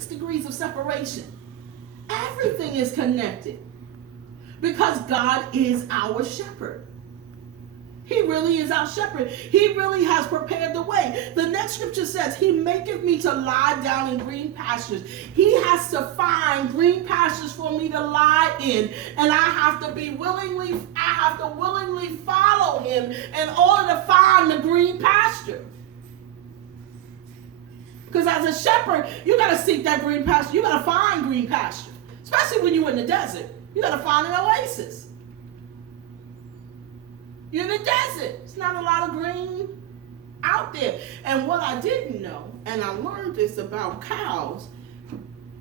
6 degrees of separation. Everything is connected because God is our shepherd. He really is our shepherd. He really has prepared the way. The next scripture says, he maketh me to lie down in green pastures. He has to find green pastures for me to lie in. And I have to willingly follow him in order to find the green pasture. Because as a shepherd, you got to seek that green pasture. You got to find green pasture. Especially when you're in the desert. You got to find an oasis. You're in the desert. It's not a lot of green out there. And what I didn't know, and I learned this about cows,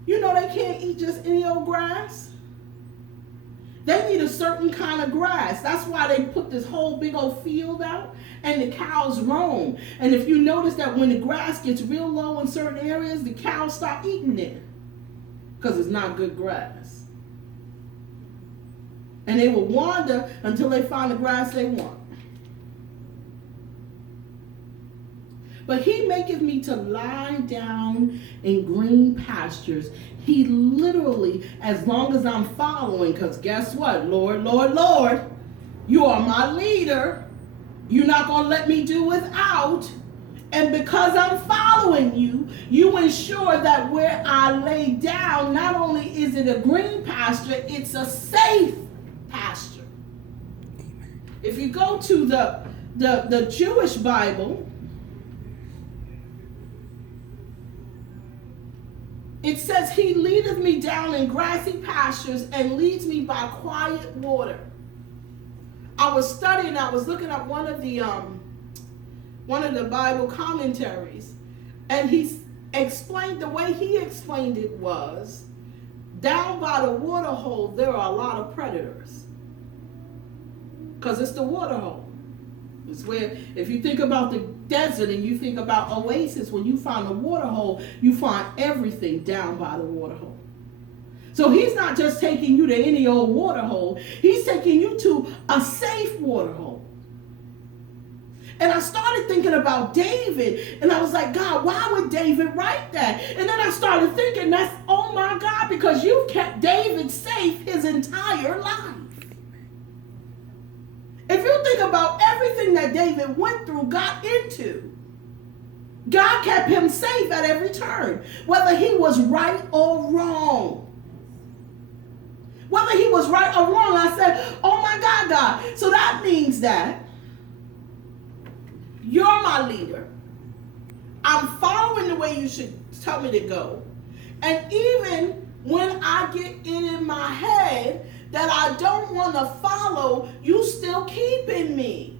you know they can't eat just any old grass. They need a certain kind of grass. That's why they put this whole big old field out and the cows roam. And if you notice that when the grass gets real low in certain areas, the cows stop eating it because it's not good grass. And they will wander until they find the grass they want. But he maketh me to lie down in green pastures. He literally, as long as I'm following, because guess what? Lord, Lord, Lord, you are my leader. You're not going to let me do without. And because I'm following you, you ensure that where I lay down, not only is it a green pasture, it's a safe pasture. If you go to the Jewish Bible, it says he leadeth me down in grassy pastures and leads me by quiet water. I was studying, I was looking at one of the Bible commentaries, and he explained, the way he explained it was, down by the water hole, there are a lot of predators. Because it's the water hole. It's where, if you think about the desert and you think about oasis, when you find a water hole, you find everything down by the water hole. So he's not just taking you to any old water hole. He's taking you to a safe water hole. And I started thinking about David, and I was like, God, why would David write that? And then I started thinking, that's, oh my God, because you've kept David safe his entire life. If you think about everything that David went through, got into, God kept him safe at every turn, whether he was right or wrong. Whether he was right or wrong, I said, oh my God, God. So that means that you're my leader. I'm following the way you should tell me to go. And even when I get it in my head that I don't want to follow, you still keeping me.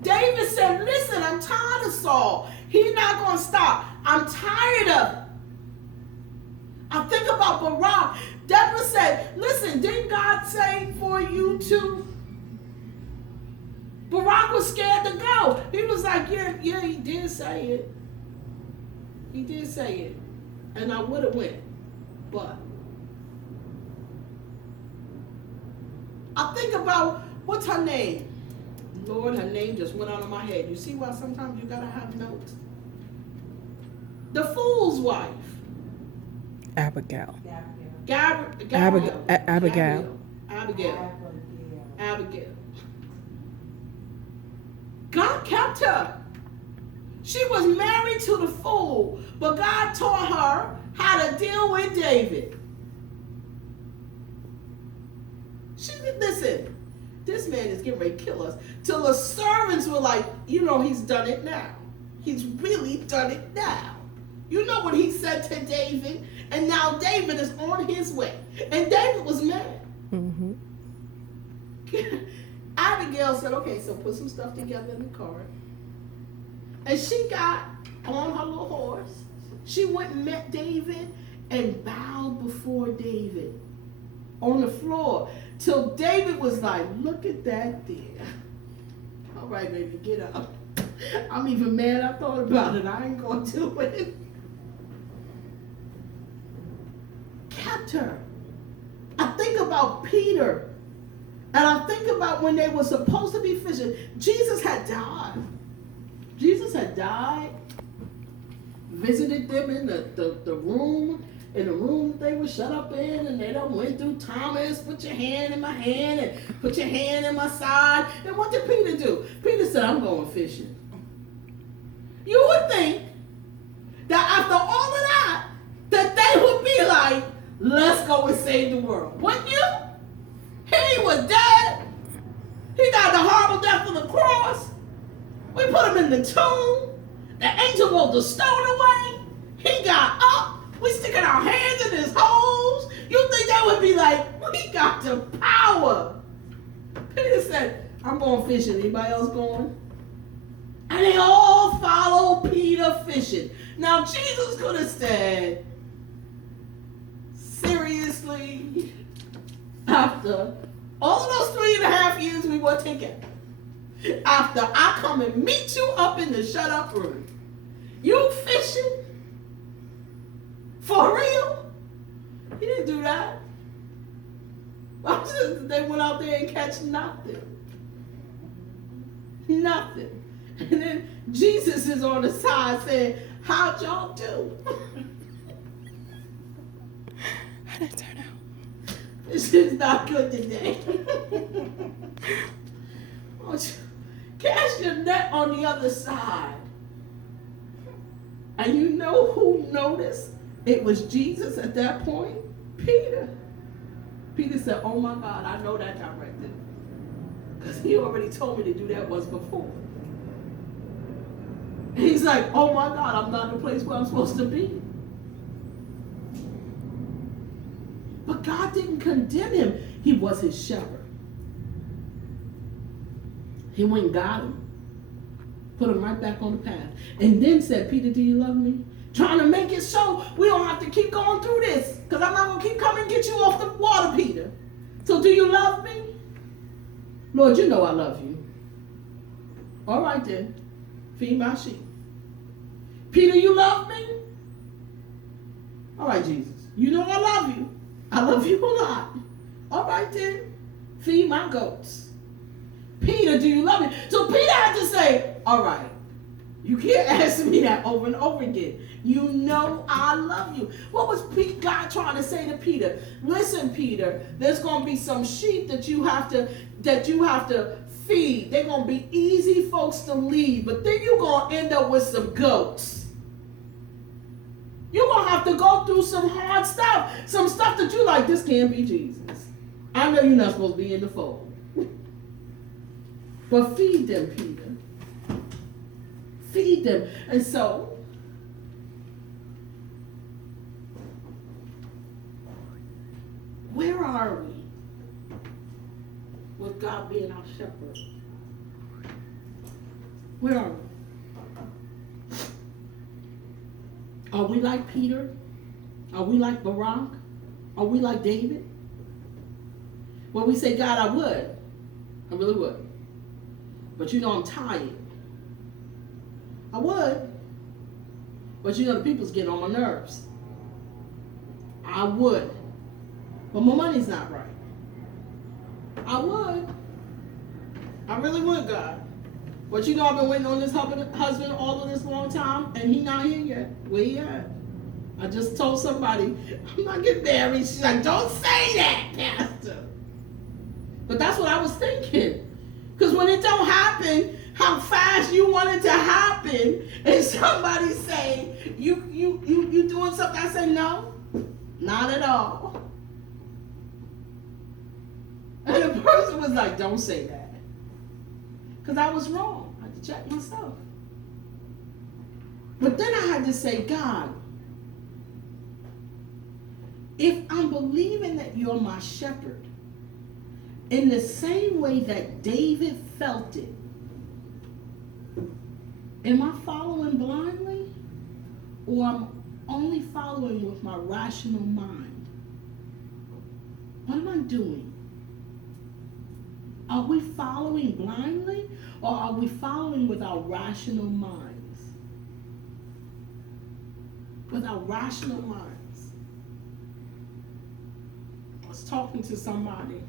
David said, listen, I'm tired of Saul. He's not going to stop. I'm tired of it. I think about Barak. Deborah said, listen, didn't God say for you to? Barak was scared to go. He was like, yeah, he did say it. He did say it. And I would have went. But I think about, what's her name? Lord, her name just went out of my head. You see why sometimes you got to have notes? The fool's wife. Abigail. Abigail. God kept her. She was married to the fool, but God taught her how to deal with David. Listen, this man is getting ready to kill us. Till the servants were like, you know, he's done it now. He's really done it now. You know what he said to David? And now David is on his way. And David was mad. Mm-hmm. Abigail said, okay, so put some stuff together in the cart. And she got on her little horse. She went and met David and bowed before David on the floor. Till David was like, look at that there. All right, baby, get up. I'm even mad I thought about it. I ain't going to do it. Kept her. I think about Peter. And I think about when they were supposed to be fishing. Jesus had died. Jesus had died visited them in the room, in the room they were shut up in, and they done went through Thomas, put your hand in my hand, and put your hand in my side. And what did Peter do? Peter said, I'm going fishing. You would think that after all of that, that they would be like, let's go and save the world. Wouldn't you? He was dead. He died the horrible death on the cross. We put him in the tomb. The angel rolled the stone away. He got up. We sticking our hands in his holes. You think that would be like, we got the power. Peter said, I'm going fishing. Anybody else going? And they all follow Peter fishing. Now, Jesus could have said, seriously, after all of those 3.5 years we were together, after I come and meet you up in the shut up room, you fishing? For real? He didn't do that. They went out there and catch nothing. Nothing. And then Jesus is on the side saying, how'd y'all do? How did it turn out? This is not good today. Cast your net on the other side. And you know who noticed it was Jesus at that point? Peter. Peter said, oh my God, I know that directed. Because he already told me to do that once before. And he's like, oh my God, I'm not in the place where I'm supposed to be. But God didn't condemn him. He was his shepherd. He went and got him. Put him right back on the path. And then said, Peter, do you love me? Trying to make it so we don't have to keep going through this. Because I'm not going to keep coming and get you off the water, Peter. So do you love me? Lord, you know I love you. All right then. Feed my sheep. Peter, you love me? All right, Jesus. You know I love you. I love you a lot. All right then. Feed my goats. Peter, do you love me? So Peter had to say, all right. You can't ask me that over and over again. You know I love you. What was God trying to say to Peter? Listen, Peter, there's going to be some sheep that you have to feed. They're going to be easy folks to lead, but then you're going to end up with some goats. You're going to have to go through some hard stuff, some stuff that you like, this can't be Jesus. I know you're not supposed to be in the fold. But feed them, Peter. Feed them. And so, where are we with God being our shepherd? Where are we? Are we like Peter? Are we like Barak? Are we like David? When we say, God, I would. I really would. But you know I'm tired. I would. But you know the people's getting on my nerves. I would. But my money's not right. I would. I really would, God. But you know I've been waiting on this husband all of this long time, and he not here yet. Where he at? I just told somebody, I'm not getting married. She's like, don't say that, Pastor. But that's what I was thinking. Because when it don't happen how fast you want it to happen, and somebody say, you doing something, I say, no, not at all. And the person was like, don't say that. Because I was wrong. I had to check myself. But then I had to say, God, if I'm believing that you're my shepherd, in the same way that David felt it, am I following blindly? Or I'm only following with my rational mind? What am I doing? Are we following blindly, or are we following with our rational minds? With our rational minds. I was talking to somebody,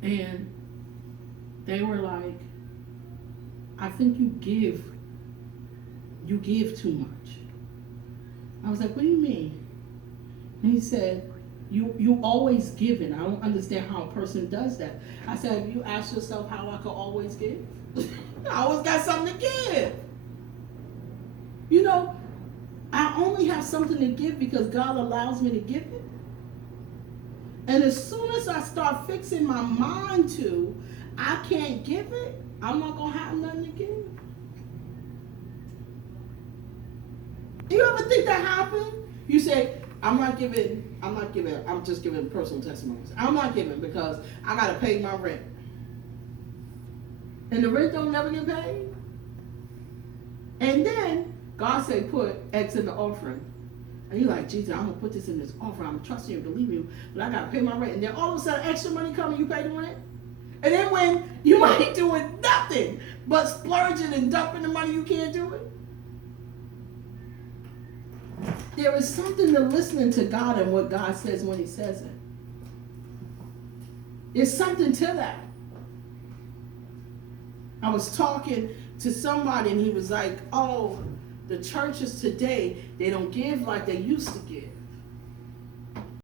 and they were like, I think you give you give too much. I was like, what do you mean? And he said, you always giving. I don't understand how a person does that. I said, have you asked yourself how I could always give? I always got something to give. You know, I only have something to give because God allows me to give it. And as soon as I start fixing my mind to, I can't give it, I'm not going to have nothing to give. Do you ever think that happened? You say, I'm just giving personal testimonies. I'm not giving because I got to pay my rent. And the rent don't never get paid. And then God say put X in the offering. And you're like, Jesus, I'm going to put this in this offering. I'm trusting you and believing you, but I got to pay my rent. And then all of a sudden extra money comes and you pay the rent. And then when you might be doing nothing but splurging and dumping the money, you can't do it. There is something to listening to God and what God says when he says it. There's something to that. I was talking to somebody and he was like, oh, the churches today, they don't give like they used to give.